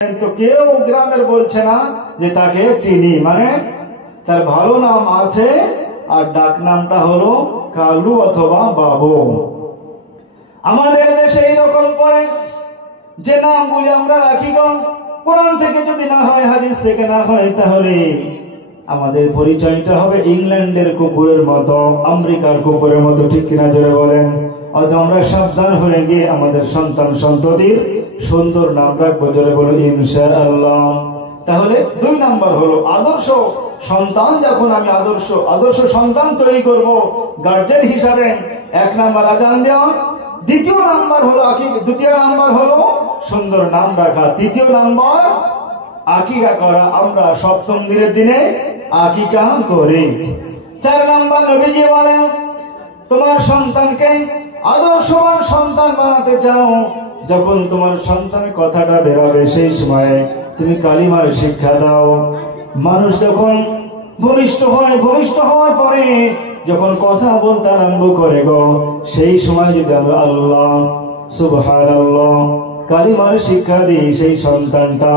তো কেউ গ্রামের বলছে না যে তাকে চিনি, মানে তার ভালো নাম আছে আর ডাক নামটা হলো কালু অথবা বাবু। আমাদের দেশে এইরকম করে যে নামগুলি আমরা রাখি কোরআন থেকে যদি না হয়, হাদিস থেকে না হয়, তাহলে আমাদের পরিচয়টা হবে ইংল্যান্ডের কুকুরের মতো, আমেরিকার কুকুরের মতো। ঠিক কিনা জোরে বলেন? অত আমরা সাবধান হয়ে গিয়ে আমাদের সন্তান সন্ততির সুন্দর নাম রাখবো। জোরে বলো ইনশাআল্লাহ। তাহলে 2 নাম্বার হলো আদর্শ সন্তান। যখন আমি আদর্শ সন্তান তৈরি করব গার্জেন হিসাবে, 1 নাম্বার আযান দেওয়া, 2 নাম্বার হলো দ্বিতীয় নাম্বার হলো সুন্দর নাম রাখা, 3 নাম্বার আকিকা করা। আমরা সপ্তম দিনে আকিকা করি। 4 নাম্বার নবীজি বলেন, তোমার সন্তানকে আদর্শবান সন্তান বানাতে চাও, যখন তোমার সন্তানের কথাটা বেরোবে সেই সময়ে তুমি কালিমার শিক্ষা দাও। মানুষ যখন ভূমিষ্ঠ হওয়ার পরে যখন কথা বলতে আরম্ভ করে সেই সময় যদি আমরা আল্লাহ সুবহানাল্লাহ কালিমার শিক্ষা দিই, সেই সন্তানটা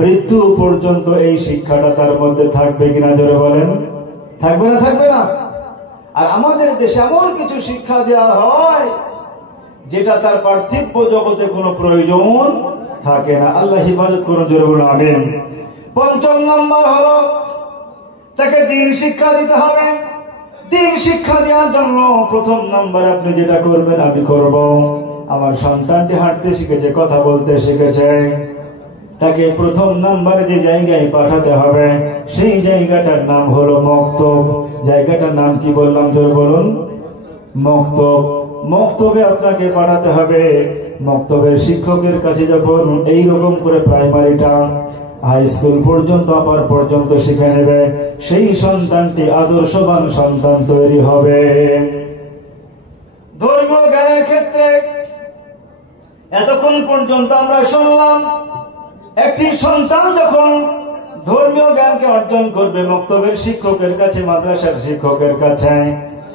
মৃত্যু পর্যন্ত এই শিক্ষাটা তার মধ্যে থাকবে কিনা জোরে বলেন? থাকবে না? থাকবে না? আর আমাদের দেশে এমন কিছু শিক্ষা দেওয়া হয় যেটা তার পার্থিব জগতে কোনো প্রয়োজন থাকে না। আল্লাহ হিফাজত করুন, জোরে বলুন আমিন। 5 নাম্বার হলো তাকে দ্বীন শিক্ষা দিতে হবে। দ্বীন শিক্ষা দেওয়ার জন্য 1 নাম্বার আপনি যেটা করবেন আমি করব। আমার সন্তানটি হাঁটতে শিখেছে, কথা বলতে শিখেছে, তাকে 1 নাম্বারে যে জায়গায় পাঠাতে হবে সেই জায়গাটার নাম হলো মক্তব। জায়গাটার নাম কি বললাম জোরে বলুন? মক্তব। মক্তবে আপনাকে পাঠাতে হবে। মক্তবের শিক্ষকের কাছে যখন এইরকম করে প্রাইমারিটা হাই স্কুল পর্যন্ত আপার পর্যন্ত শিখে নেবে, সেই সন্তানটি আদর্শবান সন্তান তৈরি হবে। ধর্মীয় জ্ঞানের ক্ষেত্রে এতক্ষণ পর্যন্ত আমরা শুনলাম, একটি সন্তান যখন ধর্মীয় জ্ঞানকে অর্জন করবে মক্তবের শিক্ষকের কাছে, মাদ্রাসার শিক্ষকের কাছে,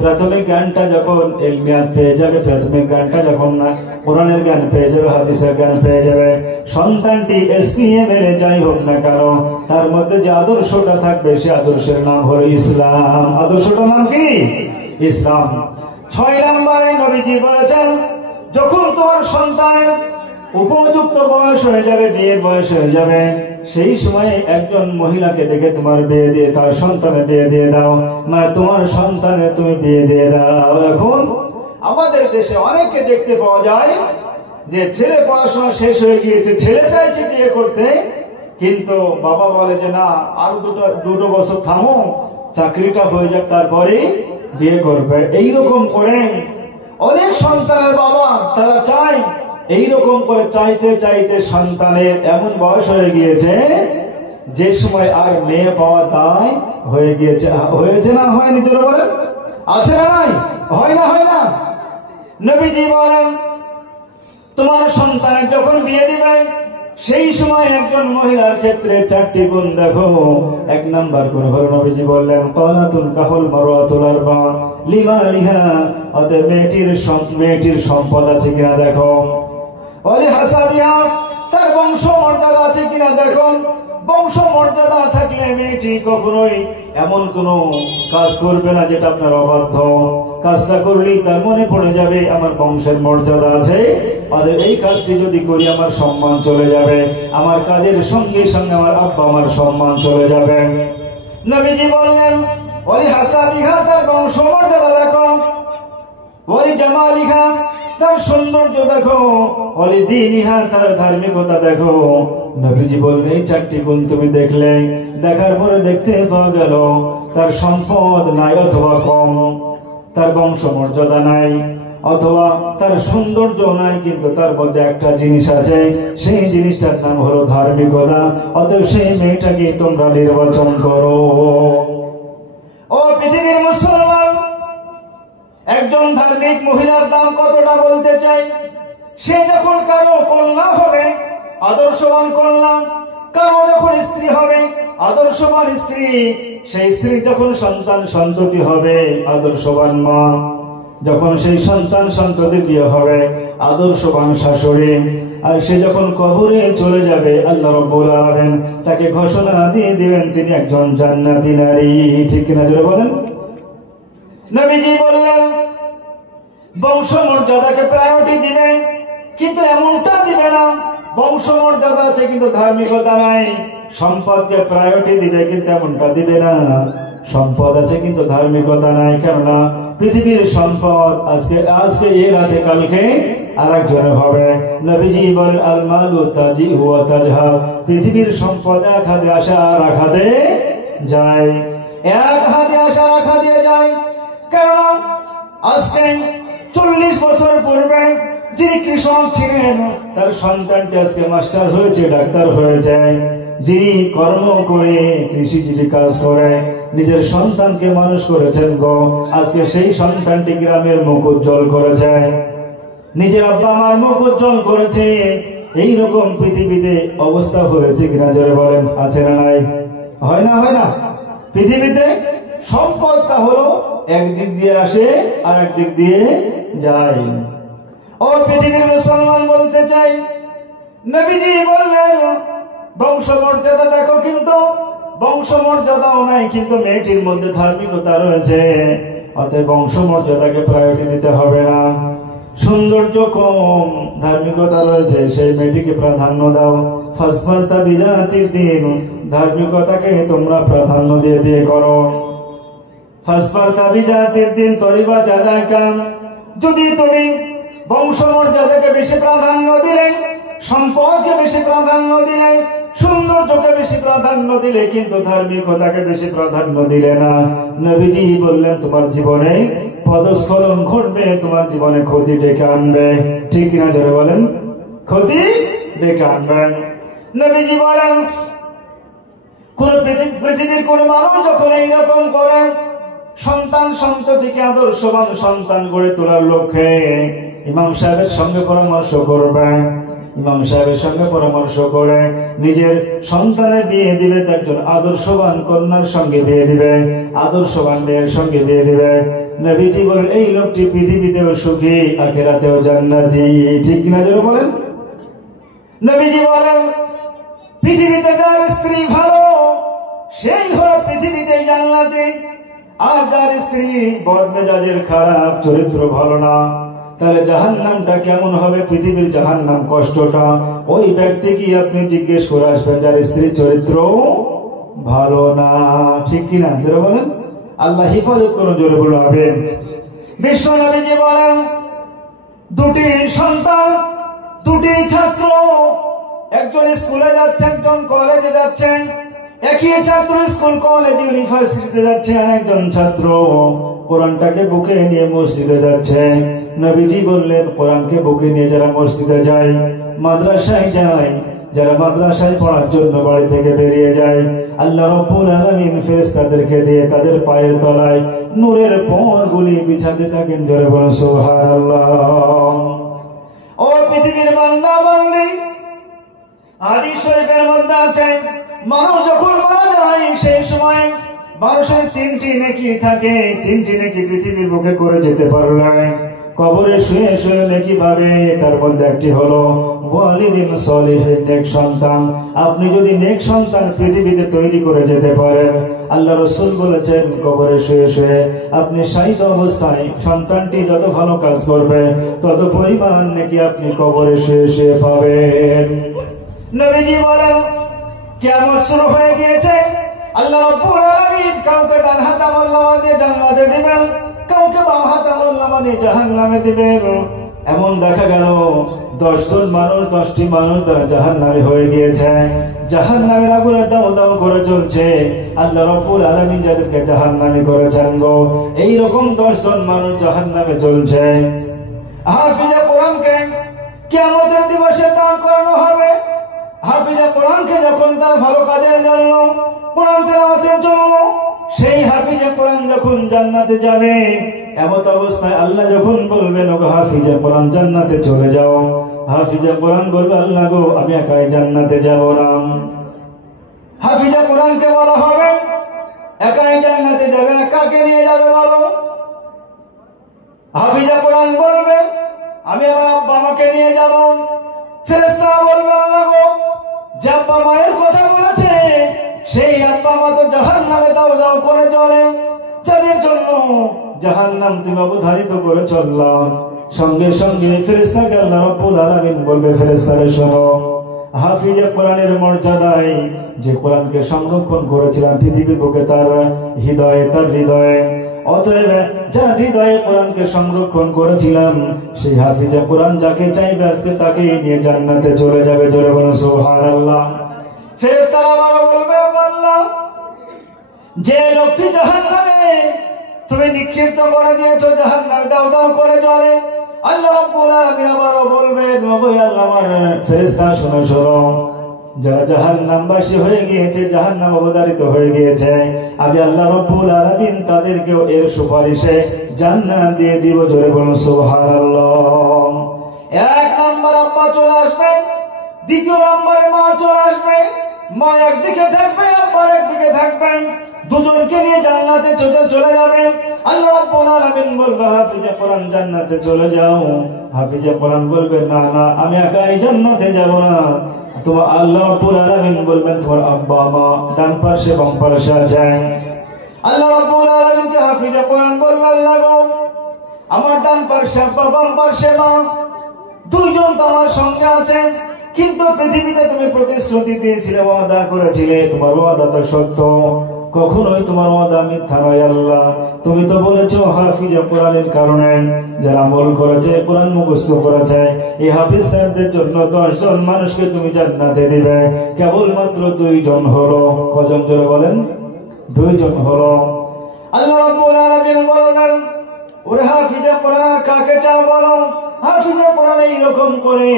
প্রাথমিক জ্ঞানটা যখন ইলমিয়াত পেয়ে যাবে, প্রাথমিক জ্ঞানটা যখন না কোরআনের জ্ঞান পেয়ে যাবে, হাদিসের জ্ঞান পেয়ে যাবে, সন্তানটি এসপিএম এর যাই হোক না কেন তার মধ্যে যে আদর্শটা থাকবে সে আদর্শের নাম হলো ইসলাম। আদর্শটার নাম কি? ইসলাম। 6 নম্বরে নবীজি বলেছেন, যখন তোমার সন্তানের উপযুক্ত বয়স হয়ে যাবে, বিয়ের বয়স হয়ে যাবে, সেই সময়ে একজন মহিলাকে দেখে তোমার বিয়ে দিয়ে তার সন্তানের বিয়ে দিয়ে দাও, মানে তোমার সন্তানের তুমি বিয়ে দিয়ে দাও। এখন আমাদের দেশে অনেককে দেখতে পাওয়া যায় যে ছেলে পড়াশোনা শেষ হয়ে গিয়েছে, ছেলে চাইছে বিয়ে করতে, কিন্তু বাবা বলে যে না, আর 2 বছর থামো, চাকরিটা হয়ে যাক তারপরে বিয়ে করবে। এইরকম করে অনেক সন্তানের বাবা তারা চায়, এইরকম করে চাইতে চাইতে সন্তানের এমন বয়স হয়ে গিয়েছে যে সময় আর মেয়ে পাওয়া দায় হয়ে গিয়েছে। হয়েছে না হয়নি জোরে বলেন? আছে না নাই? হয় না? হয় না? নবীজি বলেন, তোমার সন্তানের যখন বিয়ে দিবে সেই সময় একজন মহিলার ক্ষেত্রে 4টি গুণ দেখো। 1 নাম্বার গুণ হলো নবীজি বললেন, কানাতুন কাহুল মারওয়াতুল আরবা লিমালিহা, অতএব মেয়েটির সম্পদ আছে কিনা দেখো। ওয়ালি হাসাবিহা, তার বংশ মর্যাদা আছে কিনা দেখো। বংশ মর্যাদা থাকলে মেয়েটি কখনোই এমন কোন কাজ করবে না যেটা আপনার অবাধ্য। কাজটা করলেই তার মনে পড়ে যাবে আমার বংশের মর্যাদা আছে, অতএব এই কাজটি যদি করি আমার সম্মান চলে যাবে, আমার কাজের সঙ্গে সঙ্গে আমার আব্বা আমার সম্মান চলে যাবে। নবীজি বললেন, ওয়ালি হাসাবিহা, তার বংশ মর্যাদা দেখো। ওয়ালি জামালিহা, তার সৌন্দর্য দেখো। ওয়ালি দীনিহা, তার ধার্মিকতা দেখো। নবীজি বললেন, এই 4টি গুণ তুমি দেখলে, দেখার পরে দেখতে পাওয়া গেল তার সম্পদ নাই অথবা কম, তার বংশ মর্যাদা নাই, অথবা তার সৌন্দর্য নাই, কিন্তু তার মধ্যে একটা জিনিস আছে, সেই জিনিসটার নাম হলো ধার্মিকতা। অতএব সেই মেয়েটাকে তোমরা নির্বাচন করো। ও পৃথিবীর মুসলমান, একজন ধার্মিক মহিলার দাম কতটা বলতে চাই। সে যখন কারো কন্যা হবে, আদর্শবান কন্যা, কারো যখন স্ত্রী হবে, আদর্শবান স্ত্রী, সেই স্ত্রী যখন সন্তান সন্ততি হবে, আদর্শবান মা, যখন সেই সন্তান সন্ততি বিয়ে হবে আদর্শবান শাশুড়ি। আর সে যখন কবরে চলে যাবে আল্লাহ রাব্বুল আলামিন তাকে ঘোষণা দিয়ে দিবেন তিনি একজন জান্নাতি নারী। ঠিক কিনা জোরে বলেন? নবীজি বললেন বংশমর্যাদাকে প্রায়োরিটি দিবে, কিন্তু এমনটা দিবে না বংশমর্যাদা আছে কিন্তু ধার্মিকতা নাই। সম্পদকে প্রায়োরিটি দিবে কিন্তু এমনটা দিবে না সম্পদ আছে কিন্তু ধার্মিকতা নাই। কেননা পৃথিবীর সম্পদ আজকে এর আছে, কালকে আরেকজনের হবে। নবীজি বলেন আল মালু তাজিউ ওয়া তাজহাব, পৃথিবীর সম্পদ এক হাতে আসে আর এক হাতে যায়, এক হাতে আসে আর এক হাতে যায়। কেননা আজকে 40 বছর পূর্বে যিনি কৃষক ছিলেন তার সন্তানটি আজকে মাস্টার হয়েছে, ডাক্তার হয়েছে। যিনি কর্ম করে কৃষিজীবী কাজ করে নিজের সন্তানকে মানুষ করেছেন গো, আজকে সেই সন্তানটি গ্রামের মুখ উজ্জ্বল করেছে, নিজের আব্বা আমার মুখ উজ্জ্বল করেছে। এইরকম পৃথিবীতে অবস্থা হয়েছে কিনা জোরে বলেন? আছে না নাই? হয় না? হয় না? পৃথিবীতে সম্পদটা হলো একদিক দিয়ে আসে আর একদিক দিয়ে যায়। ও পৃথিবীর মুসলমান বলতে চাই, নবীজি বললেন বংশমর্যাদা দেখো, কিন্তু বংশমর্যাদাও নাই কিন্তু মেয়েটির মধ্যে ধার্মিকতা রয়েছে, অতএব বংশমর্যাদাকে প্রায়োরিটি দিতে হবে না। সৌন্দর্য কম, ধার্মিকতা রয়েছে, সেই মেয়েটিকে প্রাধান্য দাও। ফাসফারতা বিজাতির দিন, ধার্মিকতাকে তোমরা প্রাধান্য দিয়ে বিয়ে করো। ফাসফারতা বিজাতির দিন তরিবা জাদাকা, যদি তুমি বংশমর্যাদাকে বেশি প্রাধান্য দিলে, সম্পদকে বেশি প্রাধান্য দিলে, সৌন্দর্যকে বেশি প্রাধান্য দিলে, কিন্তু ধার্মিকতাকে বেশি প্রাধান্য দিলে না, নবীজি বললেন তোমার জীবনে পদস্খলন ঘটবে, তোমার জীবনে ক্ষতি ডেকে আনবে। ঠিক কিনা জোরে বলেন? ক্ষতি ডেকে আনবেন। নবীজি বলেন পৃথিবীর কোন মানুষ যখন এইরকম করে সন্তান সন্ততিকে আদর্শবান সন্তান গড়ে তোলার লক্ষ্যে ইমাম সাহেবের সঙ্গে পরামর্শ করবে, ইমাম সাহেবের সঙ্গে পরামর্শ করে নিজের সন্তানের বিয়ে দিবে, একজন আদর্শবান কন্যার সঙ্গে বিয়ে দিবে, আদর্শবান মেয়ের সঙ্গে বিয়ে দিবে। নবীজি বলেন এই লোকটি পৃথিবীতেও সুখী, আখিরাতেও জান্নাতি। ঠিক কিনা জোরে বলেন? নবীজি বলেন পৃথিবীতে যার স্ত্রী ভালো সেই হলো পৃথিবীতে জান্নাতি, আর যার স্ত্রী বদমেজাজের, খারাপ চরিত্র, ভালো না, তাহলে জাহান্নামটা কেমন হবে? পৃথিবীর জাহান্নাম কষ্টটা ওই ব্যক্তি কি আপনি জিজ্ঞেস করে আসবেন যার স্ত্রী চরিত্র ভালো না। ঠিক কিনা জোরে বলেন? আল্লাহ হিফাজত করুন, জোরে বলুন আমিন। বিশ্ব নবীজি বলেন দুটি সন্তান, দুটি ছাত্র, একজন স্কুলে যাচ্ছে, একজন কলেজে যাচ্ছেন। একই ছাত্র স্কুল, কলেজ, ইউনিভার্সিটিতে যাচ্ছে, আর একজন ছাত্র কোরআনটাকে বুকে নিয়ে মসজিদে যাচ্ছে। নবীজি বললেন কোরআনকে বুকে নিয়ে যারা মসজিদে যায়, মাদ্রাসায় যায়, যারা মাদ্রাসায় পড়ার জন্য বাড়ি থেকে বেরিয়ে যায়, আল্লাহ রাব্বুল আলামিন ফেরেশতাদেরকে দিয়ে তাদের পায়ের তলায় নূরের পরগুলি বিছাতে থাকেন। জোরে বলুন সুবহানাল্লাহ। ও পৃথিবীর বান্দা বান্দি, হাদিস শরীফের মধ্যে আছে মানুষ যখন মারা যায় সেই সময় মানুষের 3টি নেকি থাকে, 3টি নেকি পৃথিবীর বুকে করে যেতে পারলে কবরে শুয়ে শুয়ে নেকি পাবে। তার মধ্যে একটি হলো ওয়ালিদিন সলিহিন, নেক সন্তান। আপনি যদি নেক সন্তান পৃথিবীতে তৈরি করে যেতে পারেন, আল্লাহ রাসূল বলেছেন কবরে শুয়ে শুয়ে আপনি শায়িত অবস্থায় সন্তানটি যত ভালো কাজ করবে তত পরিমাণ নেকি আপনি কবরে শুয়ে শুয়ে পাবেন। নবীজি বলেন কিয়ামত শুরু হয়ে গিয়েছে, আল্লাহ রাব্বুল আলামিন কাউকে ডান হাত আমলনামা দিয়ে জান্নাতে দিবেন, কাউকে বাম হাত আমলনামা দিয়ে জাহান্নামে দিবেন। এমন দেখা গেল 10 জন মানুষ, 10টি মানুষ তারা জাহান্নামে হয়ে গিয়েছে, জাহান্নামের আগুনে দাও দাও করে চলছে। আল্লাহ রাব্বুল আলামিন যাদেরকে জাহান্নামে করেছেন গো, এইরকম 10 জন মানুষ জাহান্নামে চলছে। হাফিজে কোরআনকে কিয়ামতের দিবসে দাঁড় করানো হবে। হাফিজে কোরআনকে যখন তার ভালো কাজের জন্য, কোরআন তেলাওয়াতের জন্য, সেই হাফিজে কোরআন যখন জান্নাতে যাবে, এমত অবস্থায় আল্লাহ যখন বলবেন ওগো হাফিজে কোরআন জান্নাতে চলে যাও, হাফিজে কোরআন বলবে আল্লাহ গো আমি একাই জান্নাতে যাব না। হাফিজে কোরআনকে বলা হবে একাই জান্নাতে যাবে না, কাকে নিয়ে যাবে বলো? হাফিজে কোরআন বলবে আমি আমার আব্বা আমাকে নিয়ে যাব। ফেরেশতারা বলবে আল্লাহ গো, যে আব্বা মায়ের কথা বলেছে সেই আব্বা মা তো জাহান্নামে দাও দাও করে জ্বলে, যাদের জন্য জাহান্নাম তুমি অবধারিত করে চললাম। সঙ্গে সঙ্গে ফেরেশতাকে আল্লাহ রাব্বুল আলামিন বলবে, ফেরেশতারা শোনো, হাফিজে কোরআনের মর্যাদায় যে কোরআনকে সংরক্ষণ করেছিলাম পৃথিবীর বুকে তার হৃদয়ে, অতএব যার হৃদয়ে কোরআনকে সংরক্ষণ করেছিলাম সেই হাফিজে কোরআন যাকে চাইবে আজকে তাকে নিয়ে জান্নাতে চলে যাবে। জোরে বলুন সুবহানাল্লাহ। ফেরেশতারা আবার বলবে, আল্লাহ যে লোকটি জাহান্নামে তুমি নিক্ষিপ্ত করে দিয়েছো, জাহান্নামে দাও দাও করে জ্বলে, আল্লাহ রাব্বুল আলামিন আবারও বলবেন, ওগো আল্লাহ আমার ফেরেশতা শোনো শোনো, যারা জাহান্নামবাসী হয়ে গিয়েছে, জাহান্নাম অবধারিত হয়ে গিয়েছে, আমি আল্লাহ রাব্বুল আলামিন তাদেরকেও এর সুপারিশে জান্নাত দিয়ে দিব। জোরে বলুন সুবহানাল্লাহ। এক নাম্বার আব্বা চলে আসবে, দ্বিতীয় নম্বরে মা চলে আসবে। মা একদিকে থাকবে, আব্বা একদিকে থাকবেন, দুজনকে নিয়ে জান্নাতে চলে যাবে। আল্লাহ রাব্বুল আলামিন বলবে, হাফিজে কোরআন জান্নাতে চলে যাও। হাফিজে কোরআন বলবে, না না আমি একাই জান্নাতে যাব না। তোমার আল্লাহ রাব্বুল আলামিন বলবেন, তোমার আব্বা মা ডান পাশে বাম পাশে আছেন। আল্লাহ রাব্বুল আলামিনকে হাফিজে কোরআন বলবে, আল্লাহ গো আমার ডান পাশে আব্বা বাম পাশে মা দুইজন তো আমার সঙ্গে আছেন, কিন্তু পৃথিবীতে তুমি প্রতিশ্রুতি দিয়েছিলে, ওয়াদা করেছিলে, তোমার ওয়াদা তো সত্য, কখনোই তোমার ওয়াদা মিথ্যা নয়। আল্লাহ তুমি তো বলেছো হাফিজে কোরআনের কারণে যারা আমল করেছে, কোরআন মুখস্থ করেছে, এই হাফিজ সাহেবদের জন্য 10 জন মানুষকে তুমি জান্নাতে দিবে। কেবলমাত্র 2 জন হলো। কজন জোরে বলেন? 2 জন হলো। আল্লাহ রাব্বুল আলামিন বলবেন, ওরে হাফিজে কোরআন কাকে চাও বলো? হাফিজে কোরআন এইরকম করে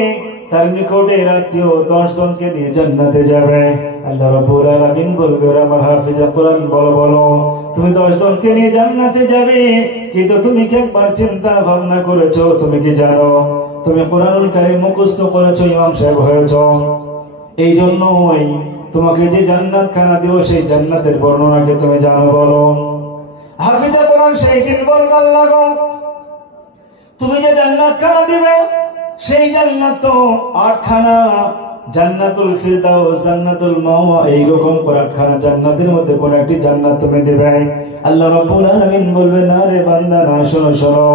তার নিকটের আত্মীয় 10 জনকে নিয়ে জান্নাতে যাবে। আল্লাহ রাব্বুল আলামিন বলবে, আমার হাফিজে কোরআন বলো তুমি 10 জনকে নিয়ে জান্নাতে যাবে, কিন্তু তুমি কি একবার চিন্তা ভাবনা করেছো? তুমি কি জানো তুমি কোরআনুল কারীম মুখস্থ করেছো, ইমাম সাহেব হয়েছো, এই জন্যই তোমাকে যে জান্নাত খানা দিব সেই জান্নাতের বর্ণনাকে তুমি জানো বলো? হাফিজে কোরআন সেই দিন বলবে, আল্লাহ গো তুমি যে জান্নাত খানা দিবে সেই জান্নাত তো 8 খানা, জান্নাতুল ফিরদাউস, জান্নাতুল মাওয়া, এইরকম করে 8 খানা জান্নাতের মধ্যে কোন একটি জান্নাত তুমি দিবে। আল্লাহ রাব্বুল আলামিন বলবে, না রে বান্দা না, শোনো শোনো,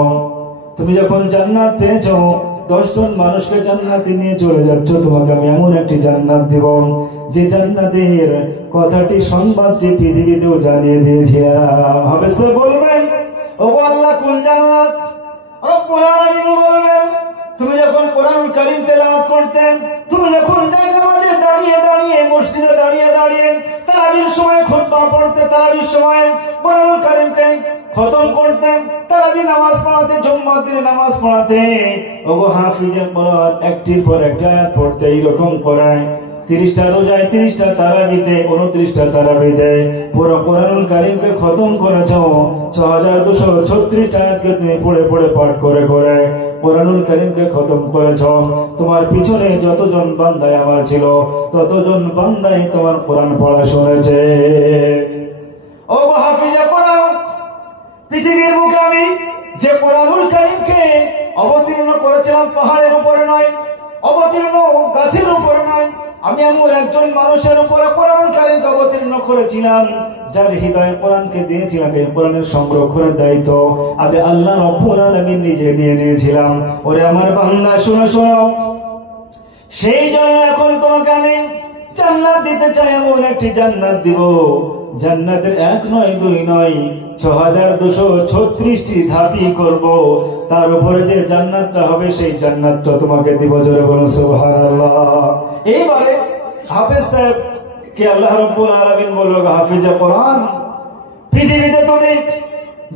তুমি যখন জান্নাত পেয়েছো, 10 জন মানুষকে জান্নাতে নিয়ে চলে যাচ্ছ, তোমাকে আমি এমন একটি জান্নাত দিব যে জান্নাতের কথাটি সংবাদটি পৃথিবীতেও জানিয়ে দিয়েছিলাম। হাফেজরা বলবেন, ওগো আল্লাহ কোন জান্নাত? রব্বুল আলামিন বলবেন, তুমি যখন কোরআনুল কারীম তেলাওয়াত করতেন, তুমি যখন জায়গায় দাঁড়িয়ে দাঁড়িয়ে, মসজিদে দাঁড়িয়ে দাঁড়িয়ে তারাবির সময় খুতবা পড়তে, তারাবির সময় কোরআনুল কারীমকে খতম করতেন, তারাবি নামাজ পড়াতে, জুম্মার দিনে নামাজ পড়াতে, ওগো হাফিজে কোরআন একটির পর একটা আয়াত পড়তে এইরকম করায়। 30টা রোজায়, 30টা তারাবিতে, 29টা তারাবিতে পুরো কোরআনুল কারীমকে খতম করেছো। 6236 আয়াতকে তুমি পড়ে পড়ে পাঠ করে করে কোরআনুল কারীমকে খতম করেছো। তোমার পিছনে যতজন বান্দায় আমার ছিল, ততজন বান্দাই তোমার কোরআন পড়া শুনেছে। ও হাফিজে কোরআন, পৃথিবীর বুকে আমি যে কোরআনুল কারীমকে অবতীর্ণ করেছিলাম পাহাড়ের উপরে নয়, অবতীর্ণ গাছের উপরে নয়, আমি এমন একজন মানুষের উপরে কোরআনুল কারীমকে অবতীর্ণ করেছিলাম যার হৃদয়ে কোরআনকে দিয়েছিলাম। এই কোরআনের সংরক্ষণের দায়িত্ব আমি আল্লাহ রাব্বুল আলামিন নিজে নিয়ে নিয়েছিলাম। ওরে আমার বান্দা শোনো শোনো, সেই জন্য এখন তোমাকে আমি জান্নাত দিতে চাই, এমন একটি জান্নাত দিব, জান্নাতের 1 নয় 2 নয় 6236টি ধাপই করব, তার উপরে যে জান্নাতটা হবে সেই জান্নাতটা তোমাকে দিব। জোরে বলুন সুবহানাল্লাহ। এইবারে হাফেজ সাহেব কে আল্লাহ রাব্বুল আলামিন বলল, হাফিজে কোরআন, পৃথিবীতে তুমি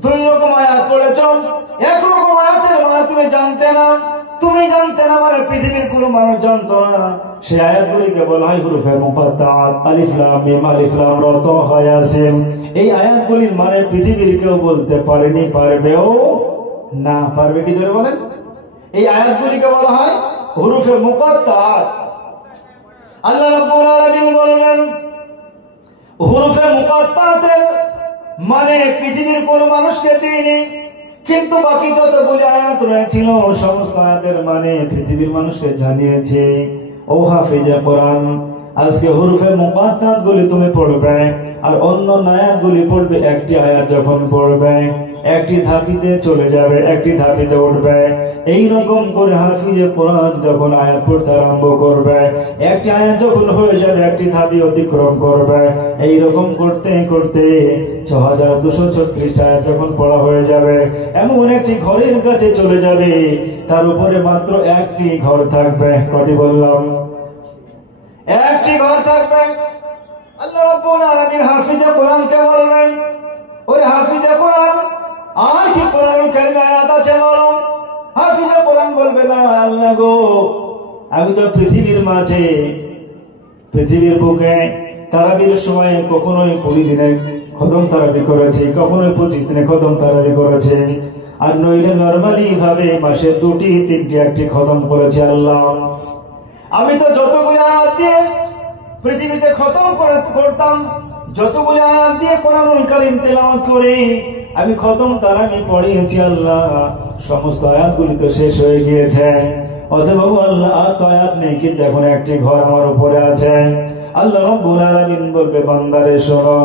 2 রকম আয়াত পড়েছো, এক রকম আয়াতের মানে তুমি জানতে না, মানে পৃথিবীর কোনো মানুষ জানতো না। সেই আয়াতগুলিকে বলা হয় হুরুফে মুকাত্তাআত, আলিফ লাম মিম, আলিফ লাম রা তা হা ইয়াসিন। এই আয়াতগুলির মানে পৃথিবীর কেউ বলতে পারেনি, পারবেও না। পারবে কি জোরে বলেন? এই আয়াতগুলিকে বলা হয় হুরুফে মুকাত্তাআত। আল্লাহ রাব্বুল আলামিন বললেন, হুরুফে মুকাত্তাআতের মানে পৃথিবীর কোনো মানুষকে দিইনি, কিন্তু বাকি যতগুলি আয়াত রয়েছিল সমস্ত আয়াতের মানে পৃথিবীর মানুষকে জানিয়েছে। ও হাফিজে কোরআন, আজকে হুরফে মুকাত্তাত গুলি তুমি পড়বে আর অন্য আয়াত গুলি পড়বে। একটি আয়াত যখন পড়বে একটি ধাপিতে চলে যাবে, একটি ধাপিতে উঠবে। এইরকম করে হাফিজে কোরআন যখন আয়াত পড়তে আরম্ভ করবে, একটি আয়াত যখন হয়ে যাবে একটি ধাপি অতিক্রম করবে। এইরকম করতে করতে ৬২৩৬ আয়াত যখন পড়া হয়ে যাবে, এমন একটি ঘরের কাছে চলে যাবে, তার উপরে মাত্র একটি ঘর থাকবে। কটি বললাম? একটি ঘর থাকবে। আল্লাহ রাব্বুল আলামিন হাফিজে কোরআনকে বলবেন, ওই হাফিজে কোরআন আর কি কোরআন কারিমে আয়াত আছে বলো? হাফিজে কোরআন বলবে, না আল্লাহ গো, আমি তো পৃথিবীর মাঝে, পৃথিবীর বুকে তারাবির সময় কখনোই ২০ দিনে খতম তারাবি করেছি, কখনোই ২৫ দিনে খতম তারাবি করেছে, আর নইলে নরমালি ভাবে মাসে ২টি ৩টি একটি খতম করেছে। আল্লাহ, আমি তো যতগুলো আয়াত দিয়ে পৃথিবীতে খতম করতাম, যতগুলো আয়াত দিয়ে কোরআনুল কারীম তেলাওয়াত করি, আমি খতম তারাবি পড়িয়েছি আল্লাহ, সমস্ত আয়াতগুলি তো শেষ হয়ে গিয়েছে। অথবা আল্লাহ আর তো আয়াত নেই, কিন্তু এখন একটি ঘর আমার উপরে আছে। আল্লাহ রাব্বুল আলামিন বলবে, বান্দারে শোনো,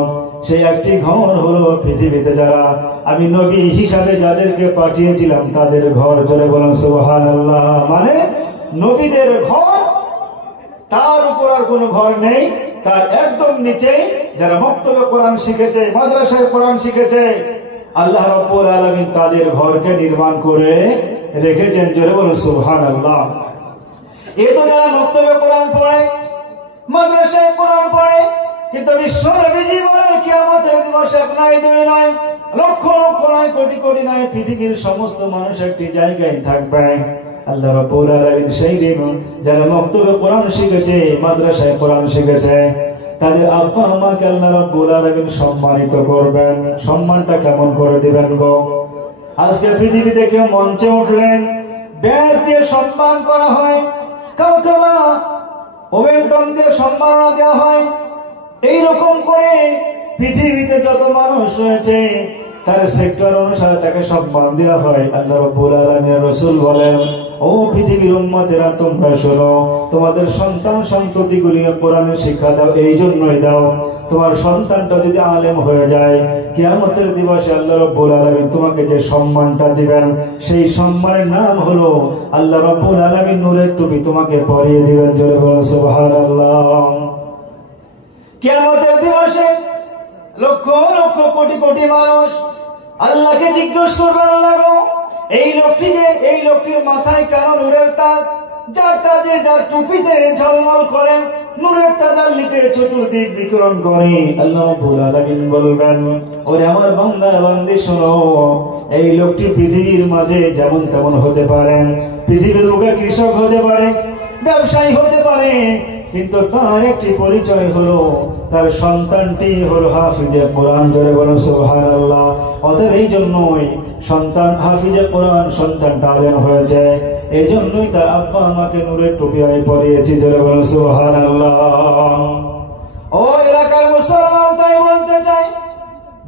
সেই একটি ঘর হলো পৃথিবীতে যারা আমি নবী হিসাবে যাদেরকে পাঠিয়েছিলাম তাদের ঘর। জোরে বলুন সুবহানাল্লাহ। মানে নবীদের ঘর, তার উপর আর কোনো ঘর নেই, তার একদম নিচে যারা মক্তবে কোরআন শিখেছে, মাদ্রাসায় কোরআন শিখেছে, আল্লাহ রাব্বুল আলামিন তাদের ঘরকে নির্মাণ করে রেখেছেন। জোরে বলুন সুবহানাল্লাহ। এ তো যারা মক্তবে কোরআন পড়ে, মাদ্রাসায় কোরআন পড়ে, কিন্তু বিশ্ব নবীজি বলেন কিয়ামতের দিবসে এক নয়, দুই নয়, লক্ষ লক্ষ নয়, কোটি কোটি নয়, পৃথিবীর সমস্ত মানুষ একটি জায়গায় থাকবে। আল্লাহ রাব্বুল আলামিন সেই দিন যারা মক্তবে কোরআন শিখেছে, মাদ্রাসায় কোরআন শিখেছে, তাদের আব্বা আম্মাকে আল্লাহ রাব্বুল আলামিন সম্মানিত করবেন। সম্মানটা কেমন করে দিবেন গো? আজকে পৃথিবীতে কেউ মঞ্চে উঠলেন, ব্যাজ দিয়ে সম্মান করা হয়, কাউকে বা ওভেন্টন দিয়ে সম্মাননা দেওয়া হয়। এইরকম করে পৃথিবীতে যত মানুষ রয়েছে তার সেক্টর অনুসারে তাকে সম্মান দেওয়া হয়। আল্লাহ রাব্বুল আলামিনের রাসূল বলেন, ও পৃথিবীর উম্মতেরা, তোমরা শোনো, তোমাদের সন্তান সন্ততিগুলিকে কোরআনের শিক্ষা দাও। এই জন্যই দাও, তোমার সন্তানটা যদি আলেম হয়ে যায়, কিয়ামতের দিবসে আল্লাহ রাব্বুল আলামিন তোমাকে যে সম্মানটা দিবেন, সেই সম্মানের নাম হলো আল্লাহ রাব্বুল আলামিন নূরের টুপি তোমাকে পরিয়ে দিবেন। জোরে বলুন সুবহানাল্লাহ। কিয়ামতের দিবসে লক্ষ লক্ষ কোটি কোটি মানুষ আল্লাহকে জিজ্ঞেস করবে, আল্লাহ গো, এই লোকটির মাথায় কেন নূরের তাজ? যার তাজে, যার টুপিতে ঝলমল করে নূরের তাজাল্লিতে চতুর্দিক বিকিরণ করে। আল্লাহ রাব্বুল আলামিন বলবেন, ওরে আমার বান্দা বান্দি শোনো, এই লোকটি পৃথিবীর মাঝে যেমন তেমন হতে পারেন, পৃথিবীর লোকে কৃষক হতে পারে, ব্যবসায়ী হতে পারে, কিন্তু তার একটি পরিচয় হলো তার সন্তানটি হলো হাফিজে কোরআন। ধরে বলুন সুবহানাল্লাহ। অতএব এই জন্যই সন্তান হাফিজে কোরআন, সন্তানটা আলেম হয়েছে, এই জন্যই তার আব্বা আমাকে নূরের টুপি আমি পরিয়েছি। ধরে বলুন সুবহানাল্লাহ। ও এলাকার মুসলমান, তাই বলতে চাই,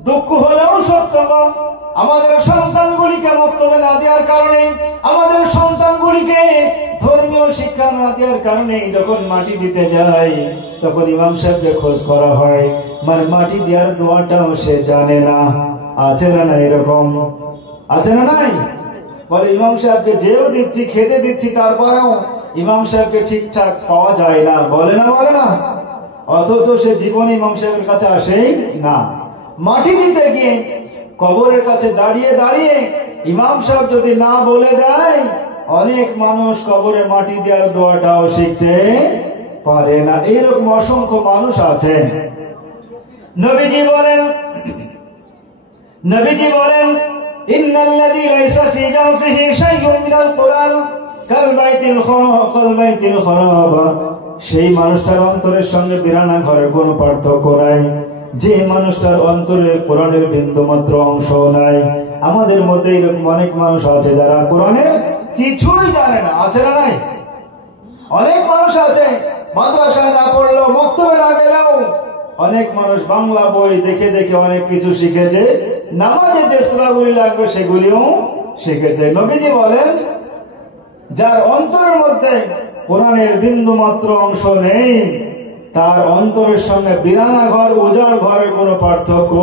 দুঃখ হলেও সত্য, আমাদের সন্তানগুলিকে মক্তবে না দেওয়ার কারণে, আমাদের সন্তানগুলিকে ধর্মীয় শিক্ষা না দেওয়ার কারণে যখন মাটি দিতে যায় তখন ইমাম সাহেবকে খোঁজ করা হয়, মানে মাটি দেওয়ার দোয়াটাও সে জানে না। আছে না না? এরকম আছে না নাই? বলে ইমাম সাহেবকে যেও দিচ্ছি, খেতে দিচ্ছি, তারপরেও ইমাম সাহেবকে ঠিকঠাক পাওয়া যায় না। বলে না? বলে না? অথচ সে জীবনে ইমাম সাহেবের কাছে আসেই না। মাটি দিতে গিয়ে কবরের কাছে দাঁড়িয়ে দাঁড়িয়ে ইমাম সাহেব যদি না বলে দেয়, অনেক মানুষ কবরে মাটি দেওয়ার দোয়াটাও শিখতে পারে না। এরকম অসংখ্য মানুষ আছে। নবীজি বলেন ইন্নাল্লাযী লাইসা ফী জাওফিহি শাইউন মিনাল কুরআন কালবাইতিল খারাব। সেই মানুষটার অন্তরের সঙ্গে বিরানা ঘরের কোন পার্থক্য নাই, যে মানুষটার অন্তরে কোরআনের বিন্দু মাত্র অংশ নাই। আমাদের মধ্যে এরকম অনেক মানুষ আছে যারা কোরআনের কিছুই জানে না। আছে না নাই? অনেক মানুষ আছে মাদ্রাসায় না পড়লেও, মক্তবে না গেলেও, অনেক মানুষ বাংলা বই দেখে দেখে অনেক কিছু শিখেছে, নামাজে যে সূরাগুলি লাগবে সেগুলিও শিখেছে। নবীজি বলেন, যার অন্তরের মধ্যে কোরআনের বিন্দু মাত্র অংশ নেই, তার অন্তরের সঙ্গে বিরানা ঘর উজাড় ঘরের কোনো পার্থক্য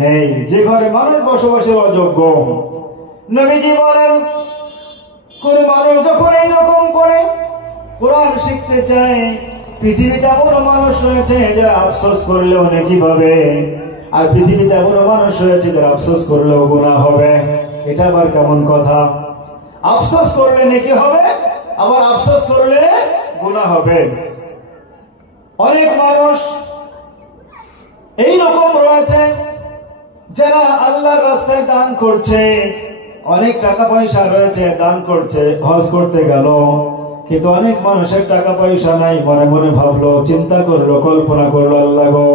নেই, যে ঘরে মানুষ বসবাসের অযোগ্য। নবীজি বলেন, কোন মানুষ যখন এইরকম করে কোরআন শিখতে চায়, পৃথিবীতে এমন মানুষ রয়েছে যারা আফসোস করলেও নেকি পাবে, আর পৃথিবীতে এমন মানুষ রয়েছে যারা আফসোস করলেও গুনাহ হবে। এটা আবার কেমন কথা? আফসোস করলে নেকি হবে, আবার আফসোস করলে গুনাহ হবে। অনেক মানুষ এইরকম রয়েছে যারা আল্লাহর রাস্তায় দান করছে, অনেক টাকা পয়সা রয়েছে, দান করছে, হজ করতে গেল, কিন্তু অনেক মানুষের টাকা পয়সা নাই। মনে মনে ভাবলো, চিন্তা করলো, কল্পনা করলো, আল্লাহ গো,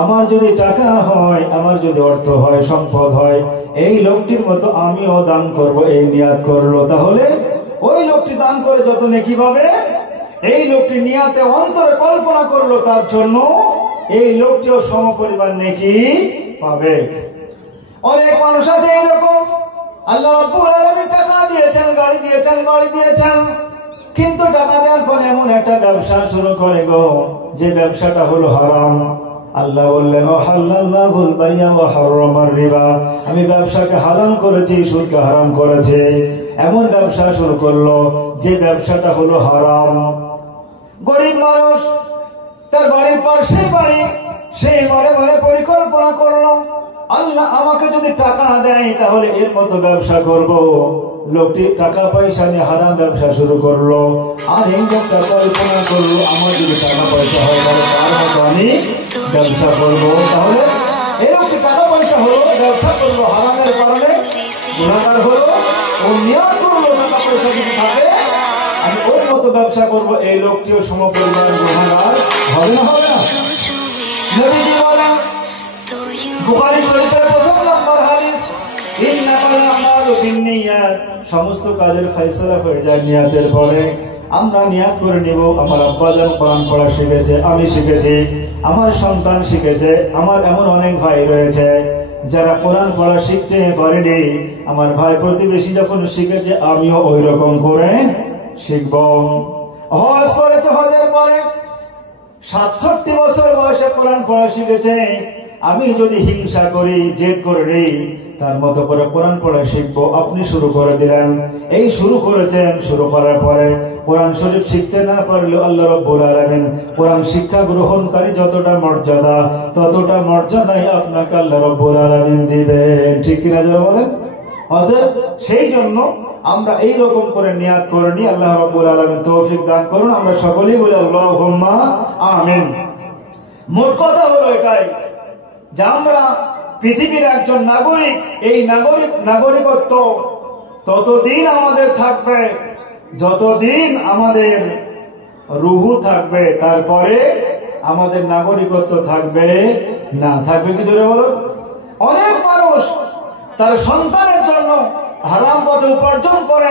আমার যদি টাকা হয়, আমার যদি অর্থ হয়, সম্পদ হয়, এই লোকটির মতো আমিও দান করব, এই নিয়াত করলো। তাহলে ওই লোকটি দান করে যত নেকি পাবে, এই লোকটি নিয়াতে অন্তরে কল্পনা করলো তার জন্য, এই লোকটিও সমপরিমাণ নেকি পাবে। অনেক মানুষ আছে এরকম, আল্লাহ রাব্বুল আলামিন টাকা দিয়েছেন, গাড়ি দিয়েছেন, বাড়ি দিয়েছেন, কিন্তু টাকা দেওয়ার পর এমন একটা ব্যবসা শুরু করে গো, যে ব্যবসাটা হলো হারাম। আল্লাহ বললেন, ওয়াহাল্লাল্লাহুল বাই'a ওয়া হারামার রিবা, আমি ব্যবসাকে হালাল করেছি, সুদকে হারাম করেছি। এমন ব্যবসা শুরু করলো যে ব্যবসাটা হলো হারাম। গরিব মানুষ, তার বাড়ির পাশে বাড়ি, সেই মনে মনে পরিকল্পনা করলো, আল্লাহ আমাকে যদি টাকা দেয় তাহলে এর মতো ব্যবসা করব। লোকটি টাকা পয়সা নিয়ে হারাম ব্যবসা শুরু করলো, আর এই লোকটা কল্পনা করলো, আমার যদি টাকা পয়সা হয় তাহলে তার মতো আমি ব্যবসা করবো। তাহলে এই লোকটি টাকা পয়সা হলো, ব্যবসা করলো, হারামের কারণে গুনাহগার হলো। ও নিয়াত করলো, টাকা পয়সা যদি থাকে আমি ওর মতো ব্যবসা করবো, এই লোকটিও সমপরিমাণ গুনাহগার হবে না? হবে না? নবীজি বলেন, বুখারী শরীফের প্রথম নম্বর হাদিস, ইন্নামাল আমালু বিন্নিয়াত, সমস্ত কাজের ফয়সালা হয়ে যায় নিয়াতের পরে। আমরা নিয়াত করে নিব, আমার আব্বাজান কোরআন পড়া শিখেছে, আমি শিখেছি, আমার সন্তান শিখেছে, আমার এমন অনেক ভাই রয়েছে যারা কোরআন পড়া শিখতে পারেনি, আমার ভাই প্রতিবেশী যখন শিখেছে আমিও ওই রকম করে শিখব। হজ করেছে, হজের পরে ৬৭ বছর বয়সে কোরআন পড়া শিখেছে, আমি যদি হিংসা করি, জেদ করে নেই, তার মতো করে কোরআন পড়া শিখবো। আপনি শুরু করে দিলেন, এই শুরু করেছেন, শুরু করার পরে কোরআন শরীফ শিখতে না পারলেও আল্লাহ রাব্বুল আলামিন কোরআন শিক্ষা গ্রহণকারী যতটা মর্যাদা, ততটা মর্যাদাই আপনাকে আল্লাহ রাব্বুল আলামিন দিবেন। ঠিক কিনা যারা বলেন? অতএব সেই জন্য আমরা এইরকম করে নিয়াত করে নিই, আল্লাহ রাব্বুল আলামিন তৌফিক দান করুন। আমরা সকলেই বলি আল্লাহুম্মা আমিন। মোট কথা হলো এটাই যে আমরা পৃথিবীর একজন নাগরিক, এই নাগরিকত্ব ততদিন আমাদের থাকবে যতদিন আমাদের রুহু থাকবে, তারপরে আমাদের নাগরিকত্ব থাকবে না। থাকবে কি জোরে বলো? অনেক মানুষ তার সন্তানের জন্য হারাম পথে উপার্জন করে,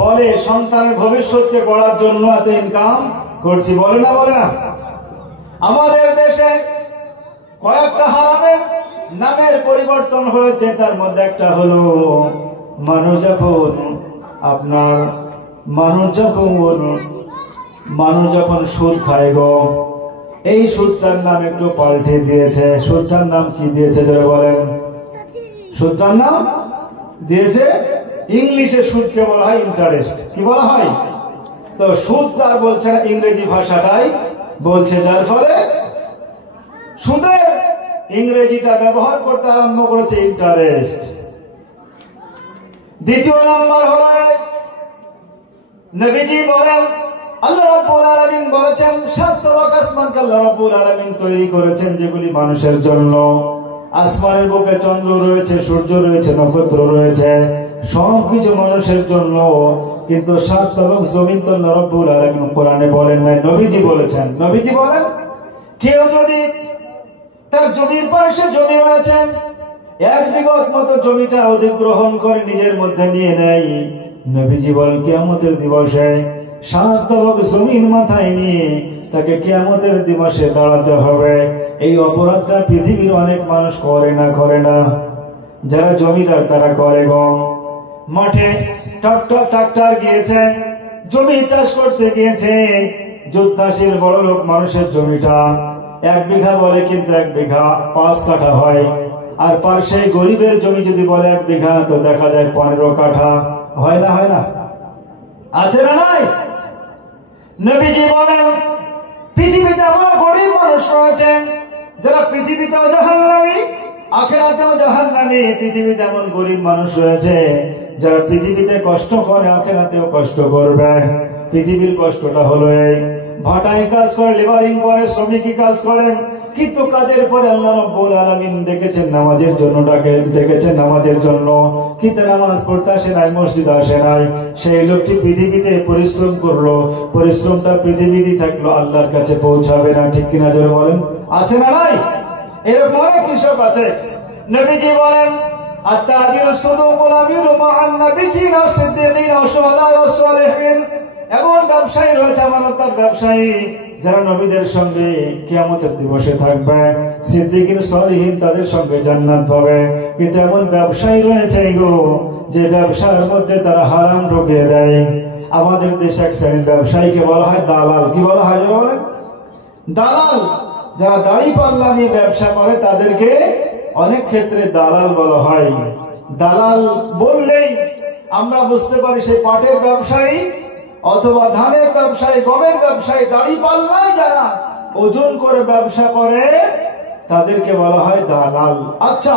বলে সন্তানের ভবিষ্যৎকে গড়ার জন্য এত ইনকাম করছি, বলে না? বলে না? আমাদের দেশে কয়েকটা হারামের নামের পরিবর্তন হয়েছে, তার মধ্যে একটা হলো মানুষ যখন সুদ খায় গো, এই সুদটার নাম একটু পাল্টে দিয়েছে। সুদটার নাম কি দিয়েছে যারা বলেন? সুদটার নাম দিয়েছে, ইংলিশে সুদকে বলা হয় ইন্টারেস্ট। কি বলা হয়? তো সুদ তার বলছে না, ইংরেজি ভাষাটাই বলছে, যার ফলে সুদের ইংরেজিটা ব্যবহার করতে আরম্ভ করেছে ইন্টারেস্ট। দ্বিতীয় নাম্বার হলো, নবীজি বলেন, আল্লাহ রাব্বুল আলামিন বলেছেন ৭ তরক আসমানকে আল্লাহ রাব্বুল আলামিন তৈরি করেছেন যেগুলি মানুষের জন্য। আসমানের বুকে চন্দ্র রয়েছে, সূর্য রয়েছে, নক্ষত্র রয়েছে, সবকিছু মানুষের জন্য। কিন্তু ৭ তরক জমিন তো আল্লাহ রাব্বুল আলামিন কোরআনে বলেন নাই, নবীজি বলেছেন। নবীজি বলেন, কেউ যদি তার জমির পাশে জমি রয়েছে, ১ বিঘত মতো জমিটা অধিগ্রহণ করে নিজের মধ্যে নিয়ে নেয়, নবীজি বলেন কিয়ামতের দিবসে ৭ তরক জমির মাথায় নিয়ে তাকে কিয়ামতের দিবসে দাঁড়াতে হবে। এই অপরাধটা পৃথিবীর অনেক মানুষ করে না? করে না? যারা জমিদার তারা করে গম মাঠে ট্রাক্টর গিয়েছে, জমি চাষ করতে গিয়েছে, যোদ্ধাশীল বড় লোক মানুষের জমিটা 1 বিঘা বলে, কিন্তু 1 বিঘা 5 কাঠা হয়। আর পাশে গরিবের জমি যদি বলে 1 বিঘা, তো দেখা যায় 15 কাঠা। হয় না? হয় না? আছে না নাই? নবীজি বলেন পৃথিবীতে এমন গরিব মানুষ রয়েছে যারা পৃথিবীতেও জাহান্নামী, আখিরাতেও জাহান্নামী। পৃথিবীতে এমন গরিব মানুষ রয়েছে যারা পৃথিবীতে কষ্ট করে, আখিরাতেও কষ্ট করবে। পৃথিবীর কষ্টটা হলো এই, ভাটায় কাজ করে, লেবারিং করে, শ্রমিকই কাজ করে, কিন্তু কাজের পরে আল্লাহ রাব্বুল আলামিন ডেকেছেন নামাজের জন্য, ডেকেছেন নামাজের জন্য, কিন্তু নামাজ পড়তে আসে নাই, মসজিদ আসে নাই। সেই লোকটি পৃথিবীতে পরিশ্রম করলো, পরিশ্রমটা পৃথিবীতে থাকলো, আল্লাহর কাছে পৌঁছাবে না। ঠিক কিনা জোরে বলেন? আছে না নাই? এরকম অনেক কৃষক আছে। নবীজি বলেন আত-তাজিরু সুদুকুল আমিরু মা'আন নাবিয়্যিনা ওয়াস-সিদ্দীকিনা ওয়াশ-শুহাদা ওয়াস-সালিহিন। এমন ব্যবসায়ী রয়েছে, আমানতদার ব্যবসায়ী, যারা নবীদের সঙ্গে কিয়ামতের দিবসে থাকবে, সিদ্দিকিন সালিহিন তাদের সঙ্গে জান্নাত পাবে। কিন্তু এমন ব্যবসায়ী রয়েছে গো, যে ব্যবসার মধ্যে তারা হারাম ঢুকিয়ে দেয়। আমাদের দেশে এক শ্রেণীর ব্যবসায়ীকে বলা হয় দালাল। কি বলা হয়? দালাল। যারা দাড়ি পাল্লা নিয়ে ব্যবসা করে তাদেরকে অনেক ক্ষেত্রে দালাল বলা হয়। দালাল বললেই আমরা বুঝতে পারি সে পাটের ব্যবসায়ী, অথবা ধানের ব্যবসায়ী, গমের ব্যবসায়ী। দাড়ি পাল্লায় যারা ওজন করে ব্যবসা করে তাদেরকে বলা হয় দালাল। আচ্ছা,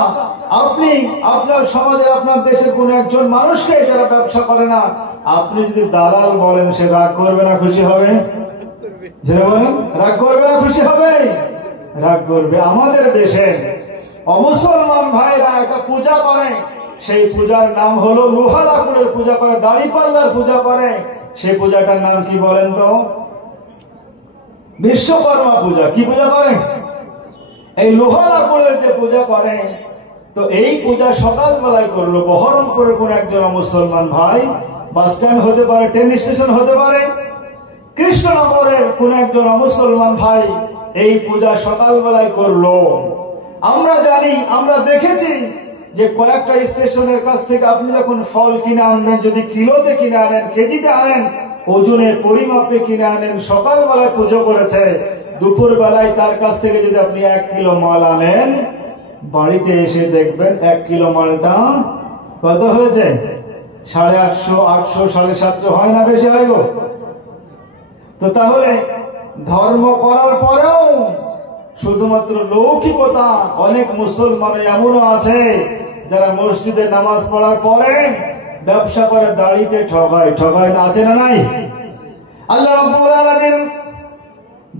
আপনি আপনার সমাজের, আপনার দেশের কোন একজন মানুষকে যারা ব্যবসা করে না, আপনি যদি দালাল বলেন, সে রাগ করবে না খুশি হবে? যারা বলেন রাগ করবে না খুশি হবে? রাগ করবে। আমাদের দেশে অমুসলমান ভাইরা একটা পূজা করে, সেই পূজার নাম হলো লোহা লাকুড়ের পূজা করে, দাড়ি পাল্লার পূজা করে। সেই পূজাটার নাম কি বলেন তো? বিশ্বকর্মা পূজা। কি পূজা করে? এই লোহা লাকুড়ের যে পূজা করে, তো এই পূজা সকালবেলায় করলো বহরমপুরের কোন একজন মুসলমান ভাই, বাস স্ট্যান্ড হতে পারে, ট্রেন স্টেশন হতে পারে, কৃষ্ণনগরের কোন একজন মুসলমান ভাই এই পূজা সকালবেলায় করলো। আমরা জানি, আমরা দেখেছি যে কয়েকটা স্টেশনের কাছ থেকে আপনি যখন ফল কিনে আনবেন, যদি কিলোতে কিনে আনেন, কেজিতে আনেন, ওজনে পরিমাপে কিনে আনেন, সকালবেলায় পুজো করেছে, দুপুর বেলায় তার কাছ থেকে যদি আপনি 1 কিলো মাল আনেন, বাড়িতে এসে দেখবেন 1 কিলো মালটা কত হয়েছে? 850, 800, 750 হয় না? বেশি হয় গো। তো তাহলে ধর্ম করার পরেও শুধুমাত্র লৌকিকতা, অনেক মুসলমান এমনও আছে যারা মসজিদে নামাজ পড়ার পরে ব্যবসা করে, দাড়িতে ঠগায়। ঠগায় না? আছে না নাই? আল্লাহ রাব্বুল আলামিন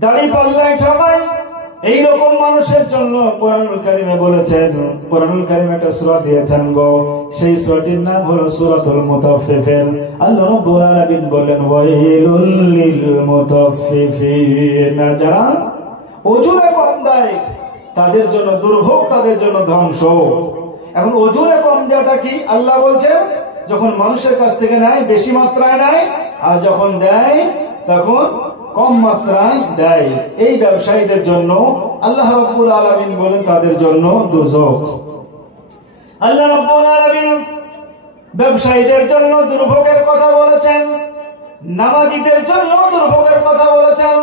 দাড়ি পাল্লায় ঠগায়। এইরকম মানুষের জন্য কোরআনুল কারীমে বলেছেন, কোরআনুল কারীমে একটা সূরা দিয়েছেন গো, সেই সূরাটির নাম হলো সূরাতুল মুতাফফিফিন। আল্লাহ রাব্বুল আলামিন বলেন ওয়াইলুল লিল মুতাফফিফিন। যারা ওজনে কম দেয় তাদের জন্য দুর্ভোগ, তাদের জন্য ধ্বংস। এখন ওজনে কম দেওয়াটা কি? আল্লাহ বলছেন যখন মানুষের কাছ থেকে নেয় বেশি মাত্রায় নেয়, আর যখন দেয় তখন কম মাত্রায় দেয়। এই ব্যবসায়ীদের জন্য আল্লাহ রাব্বুল আলামিন বলেন তাদের জন্য দুর্যোগ। আল্লাহ রাব্বুল আলামিন ব্যবসায়ীদের জন্য দুর্ভোগের কথা বলেছেন, নামাজীদের জন্য দুর্ভোগের কথা বলেছেন।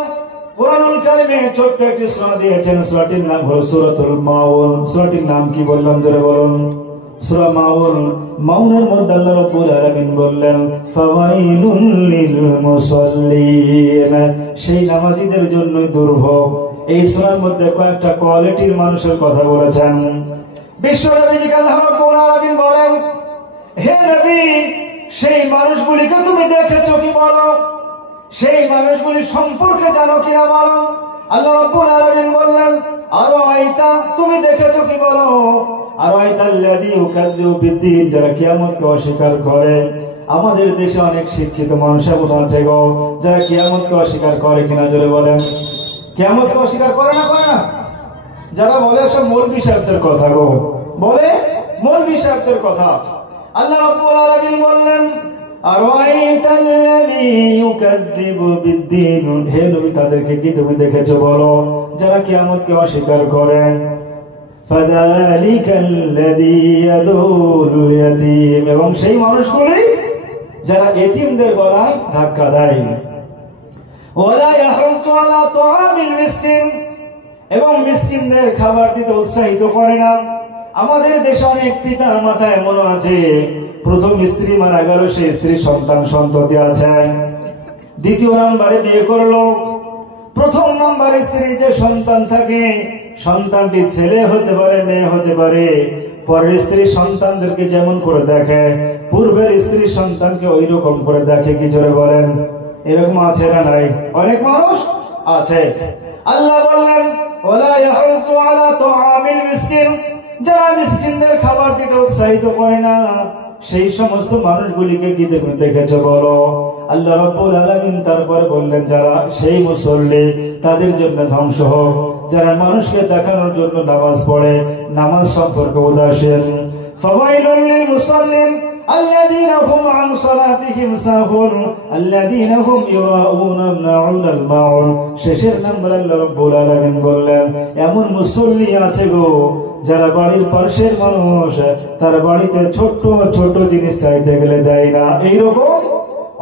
কোরআনুল কারীমে ছোট্ট একটি সূরা দিয়েছেন, সূরাটির নাম হলো সূরাতুল মাউন। সূরাটির নাম কি বললাম জোরে বলুন? সূরা মাউন। মাউনের মধ্যে আল্লাহ রাব্বুল আলামিন বললেন ফাওয়াইলুল লিল মুসাল্লিন। সেই নামাজীদের জন্য দুর্ভোগ। এই সূরার মধ্যে কয়েকটা কোয়ালিটির মানুষের কথা বলেছেন। বিশ্বনবী আল্লাহ রাব্বুল আলামিন বলেন, হে নবী, সেই মানুষগুলিকে তুমি দেখেছো কি বলো? সেই মানুষগুলি সম্পর্কে জানো কিনা বলো? আল্লাহ রাব্বুল আলামিন বললেন আরাইতা, তুমি দেখেছো কি বলো? আরাইতাল্লাযী ইউকাযযিবু বিদ্দীন, যারা কিয়ামতকে অস্বীকার করে। আমাদের দেশে অনেক শিক্ষিত মানুষ আছে গো, যারা কিয়ামতকে অস্বীকার করে কিনা জোরে বলেন? কিয়ামতকে অস্বীকার করে না? করে না? যারা বলে সব মৌলভী সাহেবদের কথা গো, বলে মৌলভী সাহেবদের কথা। আল্লাহ রাব্বুল আলামিন বললেন আরাইতাল্লাযী ইউকাযযিবু বিদ্দীন, হে নবী তাদেরকে কি তুমি দেখেছো বলো যারা কিয়ামতকে অস্বীকার করে? ফাযালিকাল্লাযী ইয়াদুল ইয়াতীম, এবং সেই মানুষগুলি যারা এতিমদের গলায় ধাক্কা দেয়। ওয়ালা ইয়াহুয্যু আলা তাআমিল মিসকিন, এবং মিসকিনদের খাবার দিতে উৎসাহিত করে না। আমাদের দেশে অনেক পিতা মাতা এমন আছে, প্রথম স্ত্রী মারা গেল, সেই স্ত্রীর সন্তান সন্ততি আছে, দ্বিতীয় নাম্বারে বিয়ে করলো, প্রথম নাম্বারে স্ত্রী যে সন্তান থাকে, সন্তানটি ছেলে হতে পারে মেয়ে হতে পারে, পরের স্ত্রীর সন্তানদেরকে যেমন করে দেখে পূর্বের স্ত্রীর সন্তানকে ওই রকম করে দেখে। কি জোরে বলেন? এরকম আছে না নাই? অনেক মানুষ আছে। আল্লাহ বললেন ওয়ালা ইয়াহুয্যু আলা তাআমিল মিসকিন, যারা মিসকিনদের খাবার দিতে উৎসাহিত করে না, সেই সমস্ত মানুষগুলিকে কি দেখেছো বলো? আল্লাহ রাব্বুল আলামিন তারপর বললেন যারা সেই মুসল্লি, তাদের জন্য ধ্বংস হোক যারা মানুষকে দেখানোর জন্য নামাজ পড়ে, নামাজ সম্পর্কে উদাসীন। ফাওয়াইলুল লিল মুসাল্লিন আল্লাযীনা হুম আন সালাতিহিম সাহুন আল্লাযীনা হুম ইউরাউনা নাউল মাউন। শেষের নাম্বার আল্লাহ রাব্বুল আলামিন বললেন এমন মুসল্লি আছে গো, যারা বাড়ির পাশের মানুষ তার বাড়িতে ছোট ছোট জিনিস চাইতে গেলে দেয় না। এইরকম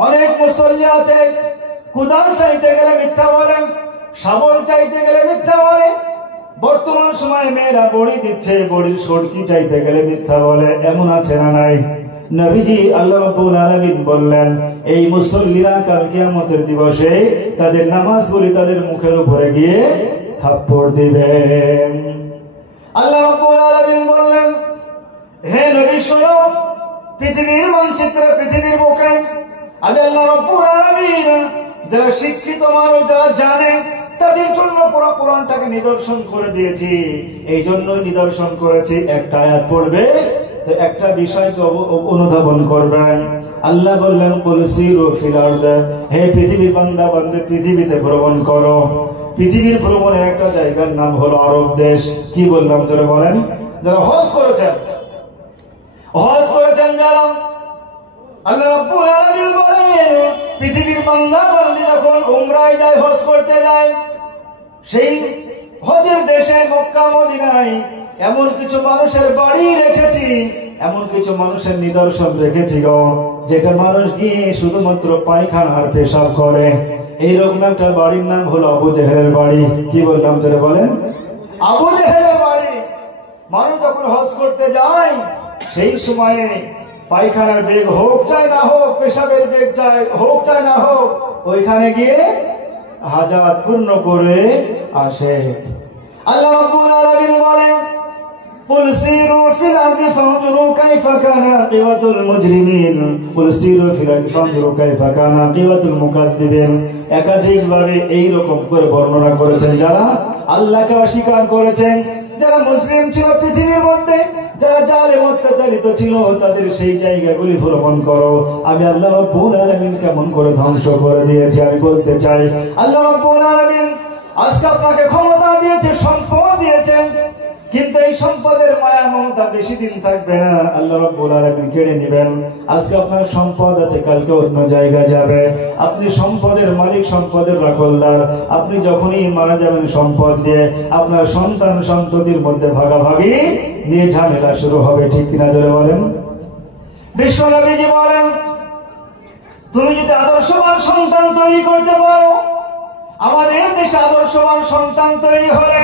অনেক মুসল্লি আছে, কুদাল চাইতে গেলে মিথ্যা বলে, শাবল চাইতে গেলে মিথ্যা বলে। বর্তমান সময়ে মেয়েরা বড়ি দিচ্ছে, বড়ির সড়কি চাইতে গেলে মিথ্যা বলে। এমন আছে না নাই? নবীজি আল্লাহ রাব্বুল আলামিন বললেন এই মুসল্লিরা কাল কিয়ামতের দিবসে তাদের নামাজগুলি তাদের মুখের উপরে গিয়ে থাপ্পড় দিবেন। আল্লাহ রাব্বুল আলামিন বললেন হে নবী শোনো, পৃথিবীর মানচিত্রে, পৃথিবীর বুকে আমি আল্লাহ রাব্বুল আলামিন যারা শিক্ষিত মানুষ, যারা জানে, তাদের জন্য পুরো কোরআনটাকে নিদর্শন করে দিয়েছি। এই জন্যই নিদর্শন করেছি, একটা আয়াত পড়বে তো একটা বিষয়কে অনুধাবন করবেন। আল্লাহ বললেন কুল সিরু ফিল আরদ, হে পৃথিবীর বান্দা বান্দে পৃথিবীতে ভ্রমণ করো। পৃথিবীর ভ্রমণের একটা জায়গার নাম হলো আরব দেশ। কি বললাম তোরা বলেন? যারা হজ করেছেন, হজ করেছেন যারা, আল্লাহ রাব্বুল আলামিন বলেন পৃথিবীর বান্দা বান্দী যখন উমরায় যায়, হজ করতে যায়, সেই হজের দেশে মক্কা মদিনায় এমন কিছু মানুষের বাড়ি রেখেছি, এমন কিছু মানুষের নিদর্শন রেখেছি গো, যেটা মানুষ গিয়ে শুধুমাত্র পায়খানা আর পেশাব করে। এইরকম একটা বাড়ির নাম হলো আবু জেহেলের বাড়ি। কি বললাম তোরা বলেন? আবু জেহেলের বাড়ি। মানুষ যখন হজ করতে যায়, সেই সময়ে পায়খানার বেগ হোক চাই না হোক, পেশাবের বেগ চাই হোক চাই না হোক, ওইখানে গিয়ে হাজাত পূর্ণ করে আসে। আল্লাহ রাব্বুল আলামিন বলেন কুল সিরু ফিল আরদি ফানজুরু কাইফা কানা আকিবাতুল মুজরিমিন, কুল সিরু ফিল আরদি ফানজুরু কাইফা কানা আকিবাতুল মুকাদ্দিবিন। একাধিকভাবে এই রকম করে বর্ণনা করেছেন যারা আল্লাহকে অস্বীকার করেছেন, যারা মুসলিম ছিল পৃথিবীর মধ্যে, যারা জালেম অত্যাচারিত ছিল, তাদের সেই জায়গাগুলি ভ্রমণ করো। আমি আল্লাহ রাব্বুল আলামিন কেমন করে ধ্বংস করে দিয়েছি আমি বলতে চাই। আল্লাহ রাব্বুল আলামিন আজকে আপনাকে ক্ষমতা দিয়েছে, সম্পদ দিয়েছেন, কিন্তু এই সম্পদের মায়া মমতা বেশি দিন থাকবে না, আল্লাহ রাব্বুল আলামিন কেড়ে নেবেন। আজকে আপনার সম্পদ আছে, কালকে অন্য জায়গায় যাবে। আপনি সম্পদের মালিক, সম্পদের রাখলদার। আপনি যখনই মারা যাবেন সম্পদ দিয়ে, আপনার সন্তান সন্ততির মধ্যে ভাগাভাগি নিয়ে ঝামেলা শুরু হবে। ঠিক কিনা জোরে বলেন? বিশ্ব নবীজি বলেন তুমি যদি আদর্শবান সন্তান তৈরি করতে পারো, আমাদের দেশে আদর্শবান সন্তান তৈরি হলে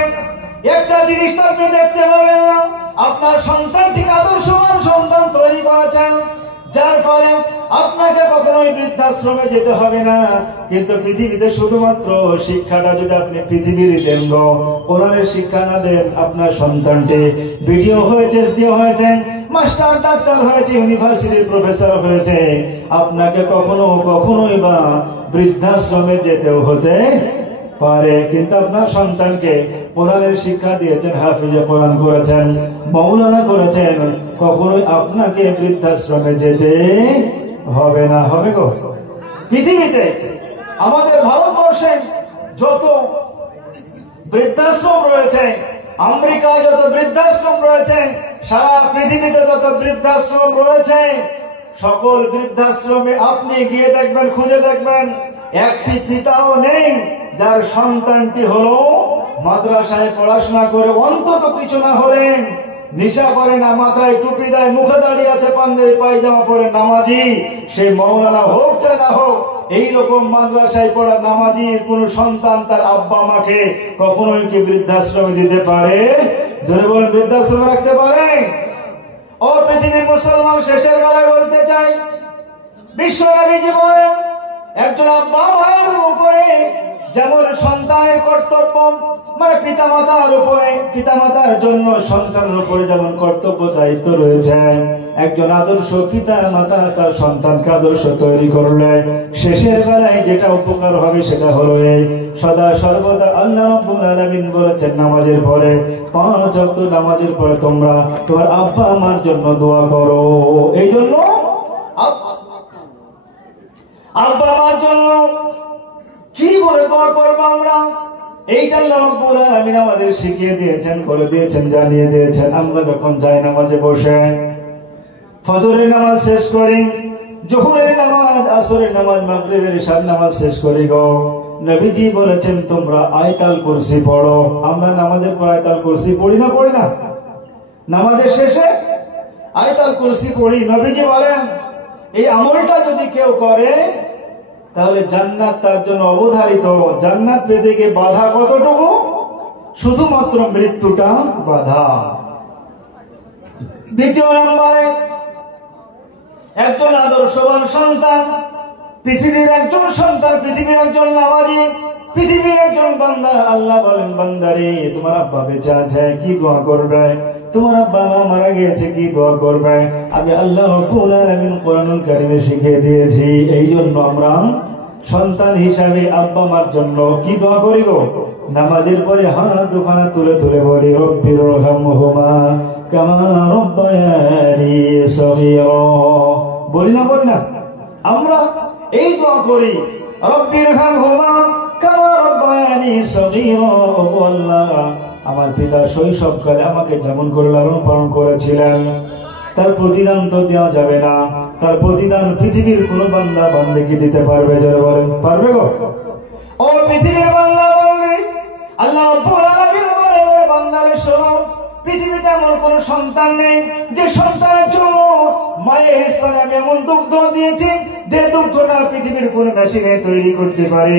একটা জিনিস আপনি দেখতে পাবেন না, আপনার সন্তান ঠিক আদর্শবান সন্তান তৈরি করেছেন, যার ফলে আপনাকে কখনোই বৃদ্ধাশ্রমে যেতে হবে না। কিন্তু পৃথিবীতে শুধুমাত্র শিক্ষাটা যদি আপনি পৃথিবীর দেন গো, কোরআনের শিক্ষা না দেন, আপনার সন্তানটি বিডিও হয়েছে, এসডিও হয়েছে, মাস্টার ডাক্তার হয়েছে, ইউনিভার্সিটির প্রফেসর হয়েছে, আপনাকে কখনোই বা বৃদ্ধাশ্রমে যেতেও হতে পারে। কিন্তু আপনার সন্তানকে কোরআনের শিক্ষা দিয়েছেন, হাফিজে কোরআন করেছেন, মাওলানা করেছেন, কখনোই আপনাকে বৃদ্ধাশ্রমে যেতে হবে না। হবে গো? পৃথিবীতে আমাদের ভারতবর্ষে যত বৃদ্ধাশ্রম রয়েছে, আমেরিকায় যত বৃদ্ধাশ্রম রয়েছে, সারা পৃথিবীতে যত বৃদ্ধাশ্রম রয়েছে, সকল বৃদ্ধাশ্রমে আপনি গিয়ে দেখবেন, খুঁজে দেখবেন, একটি পিতাও নেই যার সন্তানটি হলো মাদ্রাসায় পড়াশোনা করে অন্তত কিছু না হলে নেশা করে না, মাথায় টুপি দেয়, মুখে দাঁড়িয়ে আছে, পাঞ্জাবি পায়জামা পরে নামাজি, সে মৌলানা হোক চাই না হোক, এইরকম মাদ্রাসায় পড়া নামাজির কোন সন্তান তার আব্বা মাকে কখনোই কি বৃদ্ধাশ্রমে দিতে পারে? ধরে বলেন, বৃদ্ধাশ্রমে রাখতে পারে? ও পৃথিবীর মুসলমান, শেষের বেলায় বলতে চাই, বিশ্ব নবীজি বলেন, একজন আব্বা মায়ের উপরে যেমন সন্তানের কর্তব্য, মানে পিতামাতার উপরে, পিতামাতার জন্য সন্তানের উপরে যেমন কর্তব্য দায়িত্ব রয়েছে, একজন আদর্শ পিতা মাতা তার সন্তানকে আদর্শ তৈরি করলে শেষের বেলায় যেটা উপকার হবে সেটা হলো এই, সদা সর্বদা আল্লাহ রাব্বুল আলামিন বলেছেন, নামাজের পরে, 5 ওয়াক্ত নামাজের পরে তোমরা তোমার আব্বা মার জন্য দোয়া করো। এই জন্য আব্বা মার জন্য কি বলে দোয়া করবো আমরা, এইটা আল্লাহ রাব্বুল আলামিন আমাদের শিখিয়ে দিয়েছেন, বলে দিয়েছেন, জানিয়ে দিয়েছেন। আমরা যখন যাই নামাজে বসে, ফজরের নামাজ শেষ করি, জোহরের নামাজ, আসরের নামাজ, মাগরিবের ইশার নামাজ শেষ করি গো, নবীজি বলেছেন তোমরা আয়াতুল কুরসি পড়ো। আমরা নামাজের পর আয়াতুল কুরসি পড়ি না? পড়ি না? নামাজের শেষে আয়াতুল কুরসি পড়ি। নবীজি বলেন, এই আমলটা যদি কেউ করে তাহলে জান্নাত তার জন্য অবধারিত। জান্নাত পেতে গিয়ে বাধা কতটুকু? শুধুমাত্র মৃত্যুটা বাধা। দ্বিতীয় নম্বরে, একজন আদর্শবান সন্তান, পৃথিবীর একজন সন্তান, পৃথিবীর একজন নামাজি, পৃথিবীর একজন বান্দা। আল্লাহ বলেন, বান্দারে তোমার আব্বা বেঁচে আছে, কি দোয়া করবে? তোমার আব্বা মা মারা গিয়েছে, কি দোয়া করবে? আমি আল্লাহ রাব্বুল আলামিন কোরআনুল কারীমে শিখিয়ে দিয়েছি। এই জন্য আমরা সন্তান হিসাবে আব্বা মার জন্য কি দোয়া করি গো? নামাজের পরে হাত দুখানা তুলে তুলে বলি, রব্বিরহামহুমা কামা রাব্বায়ানি সগীরা। বলি না? বলি না? আমরা এই দোয়া করি, রব্বিরহামহুমা কামা রাব্বায়ানি সগীরা। ও আল্লাহ, আমার পিতা শৈশবকালে আমাকে যেমন করে লালন পালন করেছিলেন, তার প্রতিদান তো দেওয়া যাবে না। তার প্রতিদান পৃথিবীর কোন বান্দা বান্দাকে দিতে পারবে? যারা বলেন, পারবে গো? ও পৃথিবীর বান্দা বান্দি, আল্লাহ রাব্বুল আলামিন বলেন, বান্দারে শোনো, পৃথিবীতে এমন কোন সন্তান নেই যে সন্তানের জন্য মায়ের স্তনে আমি এমন দুগ্ধ দিয়েছি যে দুগ্ধটা পৃথিবীর কোন মেশিনে তৈরি করতে পারে,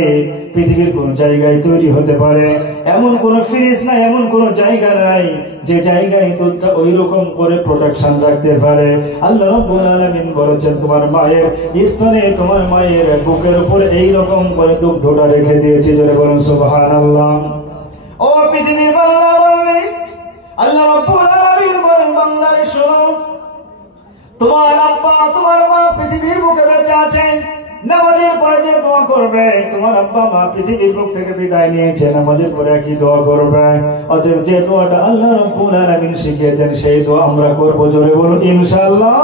পৃথিবীর কোন জায়গায় তৈরি হতে পারে। এমন কোন ফ্রিজ নাই, এমন কোন জায়গা নাই যে জায়গায় দুধটা ওই রকম করে প্রোটেকশন রাখতে পারে। আল্লাহ রাব্বুল আলামিন বলেছেন, তোমার মায়ের স্তনে, তোমার মায়ের বুকের উপরে এই রকম করে দুগ্ধটা রেখে দিয়েছি। যারা বলেন সুবহানাল্লাহ। ও পৃথিবীর বান্দা বান্দি, আল্লাহ রাব্বুল আলামিন বলেন, বান্দারে শোনো, তোমার আব্বা তোমার মা পৃথিবীর বুকে বেঁচে আছেন, নামাজের পরে যে দোয়া করবে, তোমার আব্বা মা পৃথিবীর বুক থেকে বিদায় নিয়েছে, নামাজের পরে কি দোয়া করবে? অতএব যে দোয়াটা আল্লাহ রাব্বুল আলামিন শিখিয়েছেন সেই দোয়া আমরা করবো। জোরে বলুন ইনশাআল্লাহ।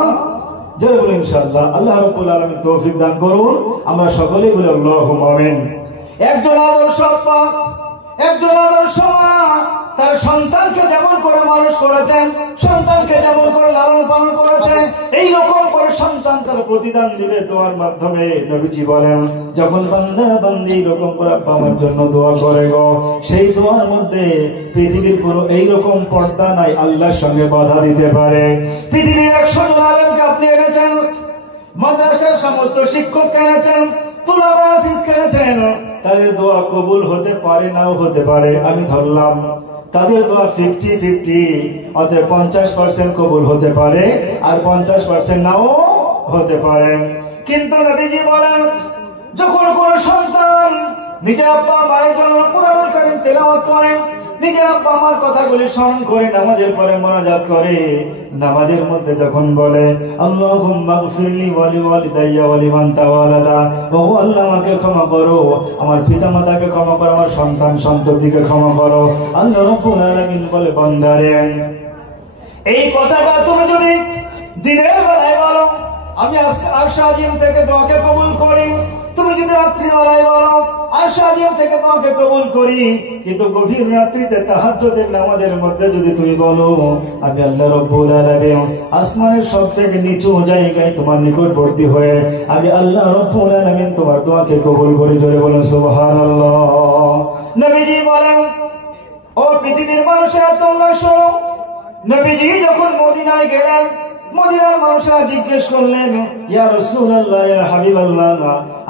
জোরে বলুন ইনশাআল্লাহ। আল্লাহ রাব্বুল আলামিন তৌফিক দান করুন। আমরা সকলেই বলি আল্লাহুম্মা আমিন। একজন আদর্শ আব্বা, একজন আদর্শ মা তার সন্তানকে যেমন করে মানুষ করেছেন, সন্তানকে যেমন করে লালন পালন করেছে, এইরকম করে সন্তান তার প্রতিদান দিবে দোয়ার মাধ্যমে। নবীজি বলেন, যখন বান্দা বান্দি এরকম করে আব্বা মার জন্য দোয়া করে গো, সেই দোয়ার মধ্যে পৃথিবীর কোনো এইরকম পর্দা নাই আল্লাহর সঙ্গে বাধা দিতে পারে। পৃথিবীর 100 জন আলেমকে আপনি এনেছেন, মাদ্রাসার সমস্ত শিক্ষককে এনেছেন, তুলাবা আসিস করেছেন, তাদের দোয়া কবুল হতে পারে, নাও হতে পারে। আমি ধরলাম তাদের দোয়া 50-50, অতএব 50% কবুল হতে পারে আর 50% নাও হতে পারে। কিন্তু নবীজি বলেন, যখন কোন সন্তান নিজের আব্বা মায়ের জন্য কোরআনুল কারীম তেলাওয়াত করে, নিজের আব্বা মার কথাগুলি স্মরণ করে, নামাজের পরে মোনাজাত করে, নামাজের মধ্যে যখন বলে, আল্লাহুম্মা গফিরলি ওয়া লিওয়ালিদাইয়া ওয়া লিমান তাওয়ালাদা, ও আল্লাহ আমাকে ক্ষমা করো, আমার পিতামাতাকে ক্ষমা করো, আমার সন্তান সন্ততিকে ক্ষমা করো। আল্লাহ রাব্বুল আলামিন বলে, বান্দারে এই কথাটা তুমি যদি দিনের বেলায় বলো, আমি আরশ আজিম থেকে দোয়াকে কবুল করি। তুমি যদি রাত্রিবেলায় বলো, আরশ আজিম থেকে দোয়াকে কবুল করি। কিন্তু গভীর রাত্রিতে তাহাজ্জুদের নামাজের মধ্যে যদি তুমি বলো, আমি আল্লাহ রাব্বুল আলামিন আসমানের সবথেকে নিচু জায়গায় তোমার নিকটবর্তী হয়ে আমি আল্লাহ রাব্বুল আলামিন তোমার দোয়াকে কবুল করি। জোরে বলুন সুবহানাল্লাহ। নবীজি বলেন, ও পৃথিবীর মানুষেরা তোমরা শোনো, নবীজি যখন মদিনায় গেলেন, মদিনার মানুষরা জিজ্ঞেস করলেন, ইয়া রাসূলুল্লাহ, ইয়া হাবিবাল্লাহ,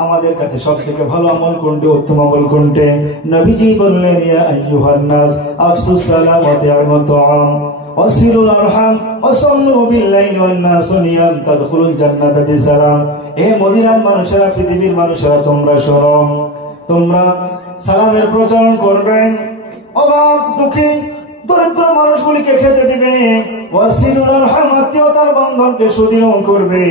আমাদের কাছে সবথেকে ভালো আমল কোনটি, উত্তম আমল কোনটি? নবীজি বললেন, ইয়া আইয়ুহান নাস আফসুস সালাম ওয়া তা'আমু তা'আম ওয়াসিলুল আরহাম ওয়াসাল্লু বিল-লাইলি ওয়ান-নাসু নিয়াম তাদখুলুল জান্নাতা বিসালাম। হে মদিনার মানুষেরা, পৃথিবীর মানুষেরা তোমরা শোনো, তোমরা সালামের প্রচলন করবেন, অভাব দুঃখী দরিদ্র মানুষগুলিকে খেতে দিবে, ওয়াসিলুল আরহাম আত্মীয়তার বন্ধনকে সুদৃঢ় করবে,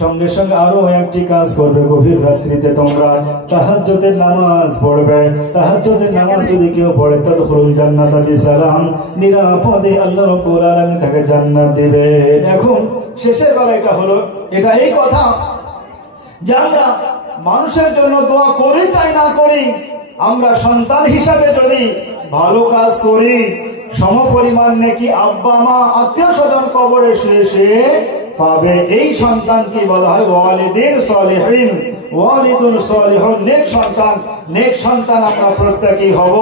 সঙ্গে সঙ্গে আরো একটি কাজ করবে, গভীর রাত্রিতে তোমরা তাহাজ্জুদের নামাজ পড়বে। তাহাজ্জুদের নামাজ যদি কেউ পড়ে, তাদখুলুল জান্নাতা বিসালাম, নিরাপদে আল্লাহ রাব্বুল আলামিন তাকে জান্নাত দিবে। এখন শেষের বেলাটা হলো এটা, এই কথা যে আমরা মানুষের জন্য দোয়া করি চাই না করি, আমরা সন্তান হিসাবে যদি ভালো কাজ করি, সমপরিমাণ নাকি আব্বা মা আত্মীয় স্বজন কবরে শুয়ে শুয়ে পাবে। এই সন্তানকে বলা হয় ওয়ালিদিন সালিহিন, ওয়ালিদুন সালিহুন, নেক সন্তান। নেক সন্তান আমরা প্রত্যেকেই হব।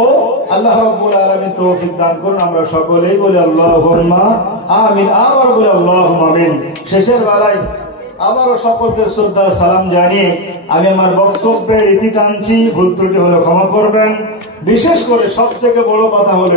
আল্লাহ রাব্বুল আলামিন তৌফিক দান করুন। আমরা সকলেই বলি আল্লাহুম্মা আমিন। আবার বলি আল্লাহুম্মা আমিন। শেষের বেলায় আবারও সকলকে শ্রদ্ধা সালাম জানিয়ে আমি আমার বক্তব্যের ইতি টানছি, ভুল ত্রুটি হলে ক্ষমা করবেন। বিশেষ করে সব থেকে বড় কথা হলো